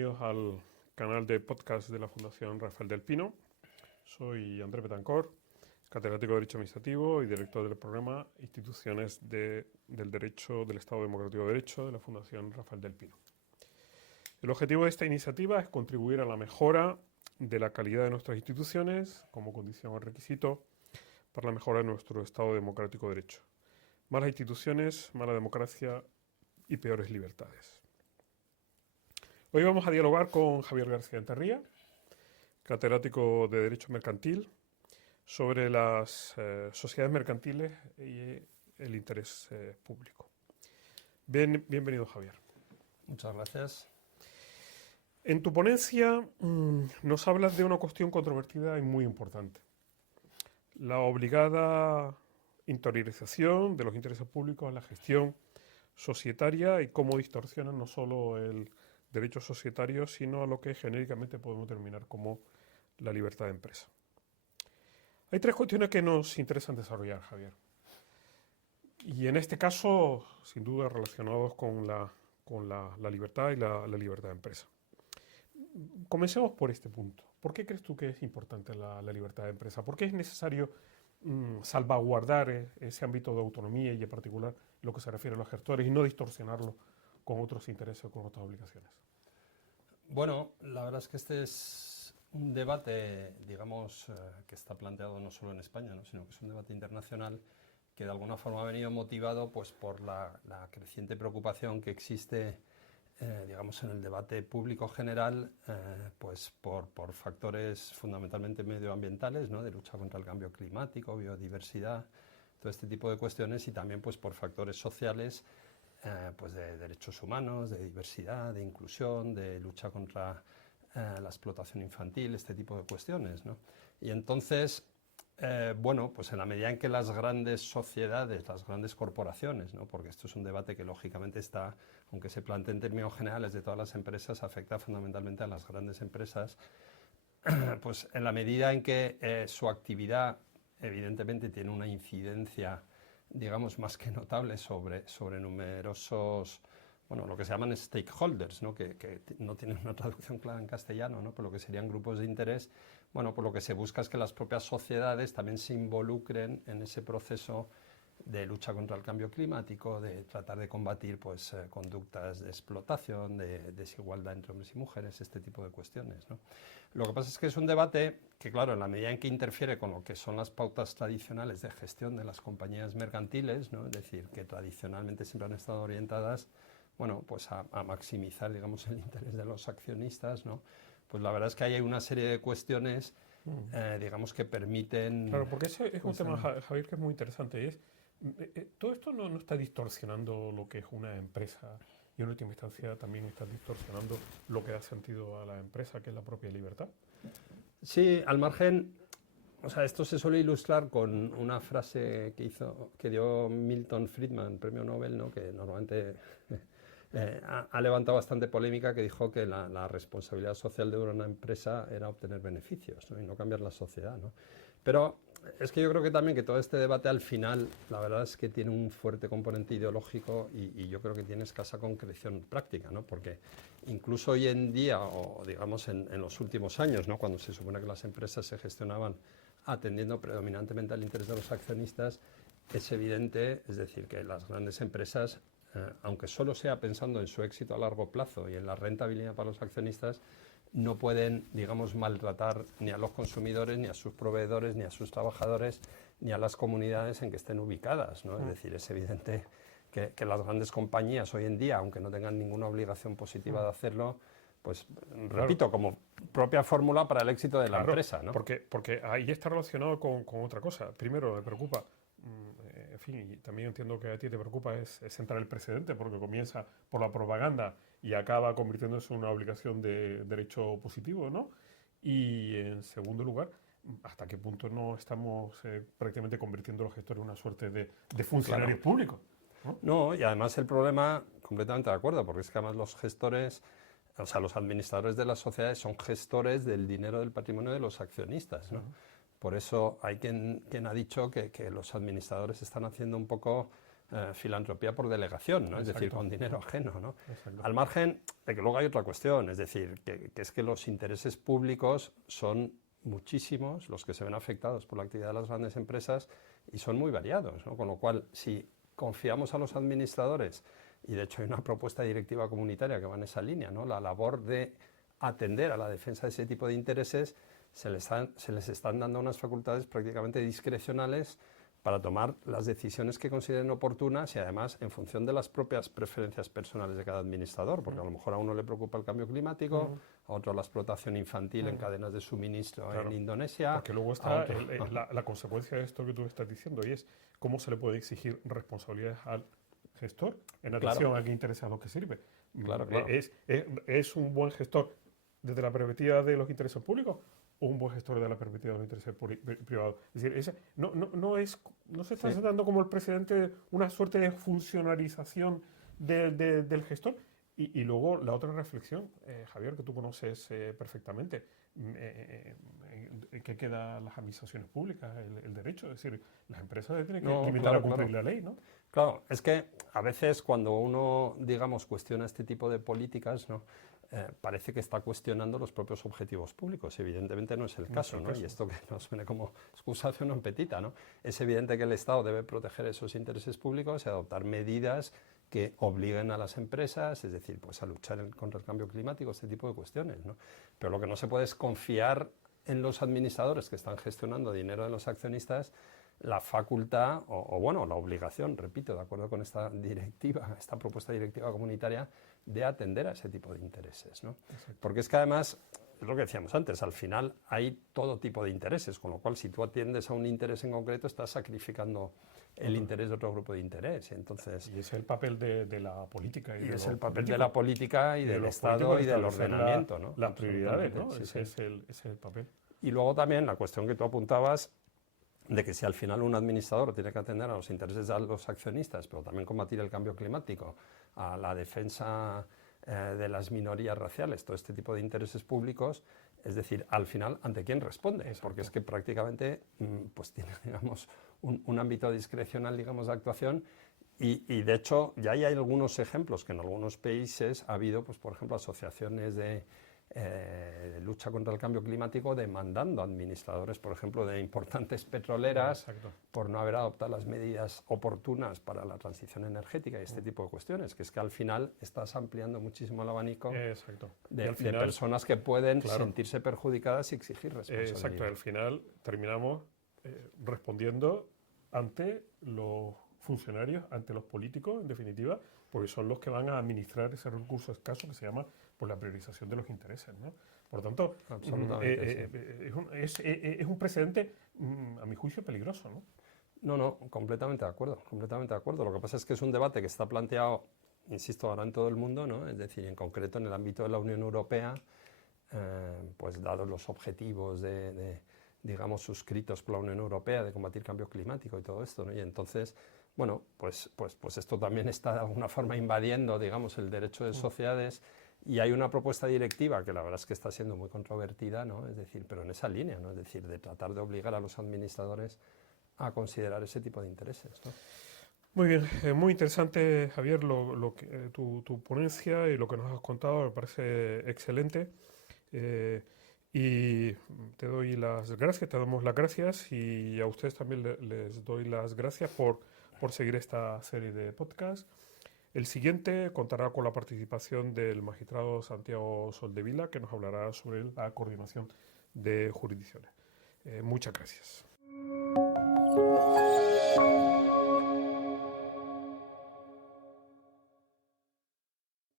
bienvenidos al canal de podcast de la Fundación Rafael del Pino. Soy Andrés Betancor, catedrático de Derecho Administrativo y director del programa Instituciones del Derecho del Estado Democrático de Derecho de la Fundación Rafael del Pino. El objetivo de esta iniciativa es contribuir a la mejora de la calidad de nuestras instituciones como condición o requisito para la mejora de nuestro Estado Democrático de Derecho. Malas instituciones, mala democracia y peores libertades. Hoy vamos a dialogar con Javier García Enterría, catedrático de Derecho Mercantil, sobre las sociedades mercantiles y el interés público. Bienvenido, Javier. Muchas gracias. En tu ponencia nos hablas de una cuestión controvertida y muy importante: la obligada interiorización de los intereses públicos en la gestión societaria y cómo distorsionan no solo el derecho societario, sino a lo que genéricamente podemos determinar como la libertad de empresa. Hay tres cuestiones que nos interesan desarrollar, Javier. Y en este caso, sin duda, relacionados con la libertad y la libertad de empresa. Comencemos por este punto. ¿Por qué crees tú que es importante la libertad de empresa? ¿Por qué es necesario salvaguardar ese ámbito de autonomía y en particular lo que se refiere a los gestores y no distorsionarlo con otros intereses o con otras obligaciones? Bueno, la verdad es que este es un debate, digamos, que está planteado no solo en España, ¿no?, sino que es un debate internacional que de alguna forma ha venido motivado pues, por la creciente preocupación que existe, digamos, en el debate público general, pues por factores fundamentalmente medioambientales, ¿no?, de lucha contra el cambio climático, biodiversidad, todo este tipo de cuestiones, y también pues por factores sociales, pues de derechos humanos, de diversidad, de inclusión, de lucha contra la explotación infantil, este tipo de cuestiones, ¿no? Y entonces, bueno, pues en la medida en que las grandes sociedades, las grandes corporaciones, ¿no?, porque esto es un debate que lógicamente está, aunque se plantee en términos generales de todas las empresas, afecta fundamentalmente a las grandes empresas, pues en la medida en que su actividad evidentemente tiene una incidencia, digamos, más que notable sobre numerosos, bueno, lo que se llaman stakeholders, ¿no?, que no tienen una traducción clara en castellano, ¿no?, por lo que serían grupos de interés. Bueno, por lo que se busca es que las propias sociedades también se involucren en ese proceso de lucha contra el cambio climático, de tratar de combatir pues, conductas de explotación, de desigualdad entre hombres y mujeres, este tipo de cuestiones, ¿no? Lo que pasa es que es un debate que, claro, en la medida en que interfiere con lo que son las pautas tradicionales de gestión de las compañías mercantiles, ¿no?, es decir, que tradicionalmente siempre han estado orientadas, bueno, pues a maximizar, digamos, el interés de los accionistas, ¿no?, pues la verdad es que hay una serie de cuestiones, digamos, que permiten... Claro, porque ese es un tema, Javier, que es muy interesante. Y es, todo esto no está distorsionando lo que es una empresa, y en última instancia también está distorsionando lo que da sentido a la empresa, que es la propia libertad. Sí, al margen, o sea, esto se suele ilustrar con una frase que dio Milton Friedman, premio Nobel, ¿no?, que normalmente ha levantado bastante polémica, que dijo que la responsabilidad social de una empresa era obtener beneficios, ¿no?, y no cambiar la sociedad, ¿no? Pero es que yo creo que también que todo este debate al final, la verdad es que tiene un fuerte componente ideológico y yo creo que tiene escasa concreción práctica, ¿no?, porque incluso hoy en día, o digamos en los últimos años, ¿no?, cuando se supone que las empresas se gestionaban atendiendo predominantemente al interés de los accionistas, es evidente, es decir, que las grandes empresas, aunque solo sea pensando en su éxito a largo plazo y en la rentabilidad para los accionistas, no pueden, digamos, maltratar ni a los consumidores, ni a sus proveedores, ni a sus trabajadores, ni a las comunidades en que estén ubicadas, ¿no? Es decir, es evidente que las grandes compañías hoy en día, aunque no tengan ninguna obligación positiva de hacerlo, pues, repito, como propia fórmula para el éxito de la empresa, ¿no? Porque ahí está relacionado con otra cosa. Primero, me preocupa, en fin, y también entiendo que a ti te preocupa, es sentar el precedente, porque comienza por la propaganda y acaba convirtiéndose en una obligación de derecho positivo, ¿no? Y en segundo lugar, ¿hasta qué punto no estamos prácticamente convirtiendo a los gestores en una suerte de funcionarios públicos, ¿no? No, y además el problema, completamente de acuerdo, porque es que además los gestores, o sea, los administradores de las sociedades son gestores del dinero del patrimonio de los accionistas, ¿no? Por eso hay quien ha dicho que los administradores están haciendo un poco filantropía por delegación, ¿no? Es decir, Exacto. con dinero ajeno, ¿no? Exacto. Al margen de que luego hay otra cuestión, es decir, que es que los intereses públicos son muchísimos los que se ven afectados por la actividad de las grandes empresas y son muy variados, ¿no? Con lo cual, si confiamos a los administradores, y de hecho hay una propuesta directiva comunitaria que va en esa línea, ¿no? La labor de atender a la defensa de ese tipo de intereses, se les están dando unas facultades prácticamente discrecionales para tomar las decisiones que consideren oportunas y además en función de las propias preferencias personales de cada administrador, porque a lo mejor a uno le preocupa el cambio climático, a otro la explotación infantil en cadenas de suministro en Indonesia. Porque luego está la consecuencia de esto que tú estás diciendo, y es cómo se le puede exigir responsabilidades al gestor en atención a qué interesa lo que sirve. Claro. ¿Es un buen gestor desde la perspectiva de los intereses públicos o un buen gestor de la perspectiva de los intereses privados? Es decir, no se está dando como el precedente una suerte de funcionarización del gestor. Y luego la otra reflexión, Javier, que tú conoces perfectamente, ¿qué queda las administraciones públicas, el derecho? Es decir, las empresas se tienen que limitar a cumplir la ley, ¿no? Claro, es que a veces cuando uno, digamos, cuestiona este tipo de políticas, ¿no? Parece que está cuestionando los propios objetivos públicos. Evidentemente no es el caso, ¿no? Y esto que nos suene como excusación non petita, ¿no? Es evidente que el Estado debe proteger esos intereses públicos y adoptar medidas que obliguen a las empresas, es decir, pues a luchar contra el cambio climático, este tipo de cuestiones, ¿no? Pero lo que no se puede es confiar en los administradores que están gestionando dinero de los accionistas la facultad bueno, la obligación, repito, de acuerdo con esta directiva, esta propuesta directiva comunitaria, de atender a ese tipo de intereses, ¿no? Porque es que además, es lo que decíamos antes, al final hay todo tipo de intereses, con lo cual si tú atiendes a un interés en concreto estás sacrificando el interés de otro grupo de interés. Entonces, y ese es el papel de la política. Y es el papel de la política y del Estado y del ordenamiento, ¿no? Las prioridades, ¿no? Sí, ese es el papel. Y luego también la cuestión que tú apuntabas, de que si al final un administrador tiene que atender a los intereses de los accionistas, pero también combatir el cambio climático, a la defensa de las minorías raciales, todo este tipo de intereses públicos, es decir, al final, ¿ante quién responde? Exacto. Porque es que prácticamente pues tiene, digamos, un ámbito discrecional, digamos, de actuación. Y de hecho ya hay algunos ejemplos que en algunos países ha habido, pues por ejemplo, asociaciones de lucha contra el cambio climático demandando a administradores, por ejemplo, de importantes petroleras por no haber adoptado las medidas oportunas para la transición energética y este tipo de cuestiones, que es que al final estás ampliando muchísimo el abanico de personas que pueden sentirse perjudicadas y exigir responsabilidad. Exacto, al final terminamos respondiendo ante los funcionarios, ante los políticos, en definitiva, porque son los que van a administrar ese recurso escaso que se llama por la priorización de los intereses, ¿no? Por lo tanto, es un precedente, a mi juicio, peligroso, ¿no? No, completamente de acuerdo, completamente de acuerdo. Lo que pasa es que es un debate que está planteado, insisto, ahora en todo el mundo, ¿no? Es decir, en concreto en el ámbito de la Unión Europea, pues dados los objetivos digamos, suscritos por la Unión Europea de combatir cambio climático y todo esto, ¿no? Y entonces, bueno, pues esto también está de alguna forma invadiendo, digamos, el derecho de sociedades. Y hay una propuesta directiva que la verdad es que está siendo muy controvertida, ¿no? Es decir, pero en esa línea, ¿no? Es decir, de tratar de obligar a los administradores a considerar ese tipo de intereses, ¿no? Muy bien, muy interesante, Javier, tu ponencia y lo que nos has contado, me parece excelente. Y te doy las gracias, te damos las gracias y a ustedes también les doy las gracias por seguir esta serie de podcasts. El siguiente contará con la participación del magistrado Santiago Soldevila, que nos hablará sobre la coordinación de jurisdicciones. Muchas gracias.